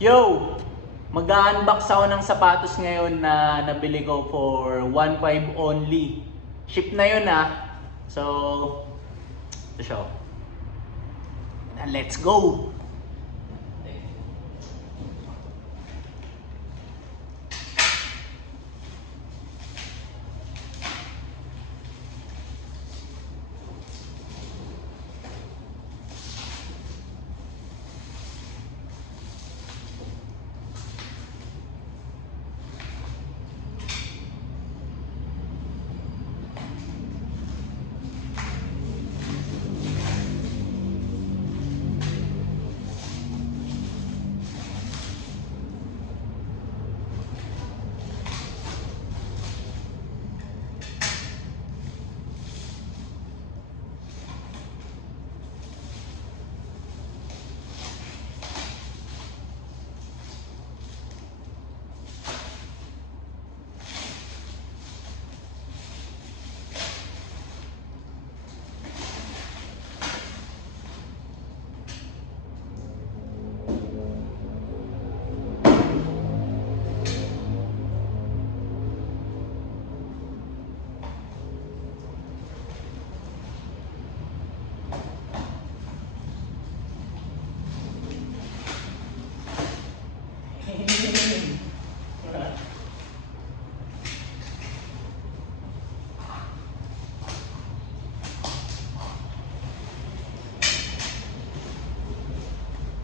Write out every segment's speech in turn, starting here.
Yo! Mag-unbox ako ng sapatos ngayon na nabili ko for 1.5 only. Ship na yun ah. So, ito siya. Let's go!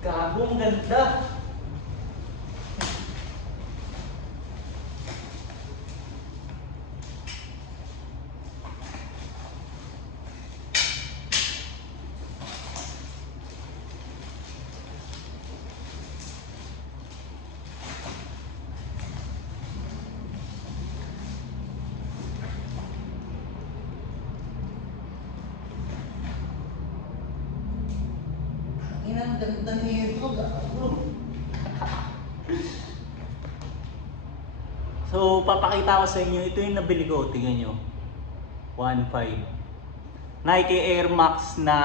Gago, ang ganda! Ang ganda nito, gago. So, papakita ko sa inyo, ito yung nabili ko, tingnan nyo. 1.5. Nike Air Max na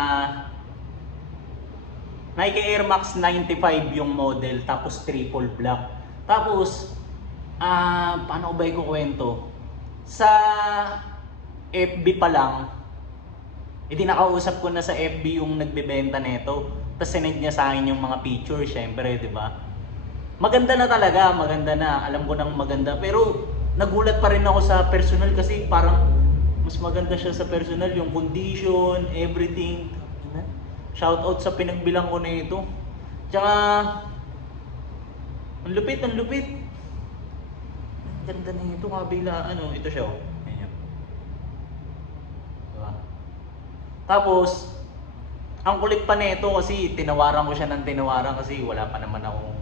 Nike Air Max 95 yung model, tapos triple black. Tapos, paano ko ba ikukwento? Sa FB pa lang, nakausap ko na sa FB yung nagbebenta nito. Tapos sinend niya sa akin yung mga picture, syempre, di ba? Maganda na talaga, maganda na. Alam ko nang maganda. Pero nagulat pa rin ako sa personal kasi parang mas maganda siya sa personal. Yung condition, everything. Shout out sa pinagbilang ko na ito. Tsaka, ang lupit, ang lupit. Ang ganda na ito, kabila, ito siya. Ayan. Diba? Tapos, ang kulit pa nito kasi tinawaran ko siya ng tinawaran kasi wala pa naman akong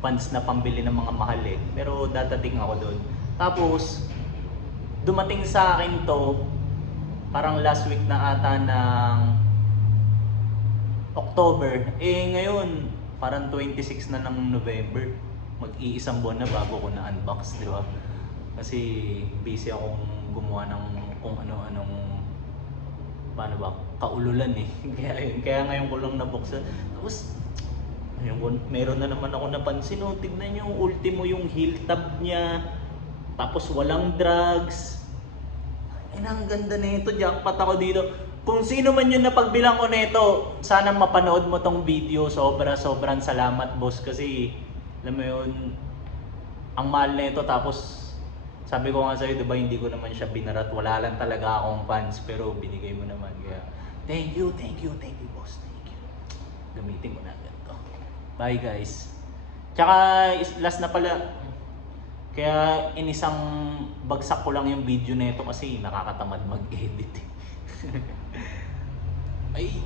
funds na pambili ng mga mahal eh. Pero dadating ako doon. Tapos, dumating sa akin to, parang last week na ata ng October. Eh ngayon, parang 26 na ng November. Mag-iisang buwan na bago ko na-unbox, di ba? Kasi busy akong gumawa ng kung ano-anong paano ba, kaululan eh. Kaya ngayon ko lang nabuksan. Tapos, meron na naman ako napansin, oh, tignan nyo, ultimo yung heel tab niya. Tapos walang drugs. Ang ganda na ito, jackpot ako dito. Kung sino man yung napagbilang ko nito, sana mapanood mo tong video. Sobrang salamat, boss, kasi alam mo yun, ang mahal na ito. Tapos sabi ko nga sa'yo, diba, hindi ko naman siya binarat. Wala lang talaga akong fans, pero binigay mo naman. Kaya, thank you, boss. Thank you. Gamitin mo na agad to. Bye, guys. Tsaka, last na pala. Kaya, inisang bagsak ko lang yung video na ito kasi nakakatamad mag-edit. Ay,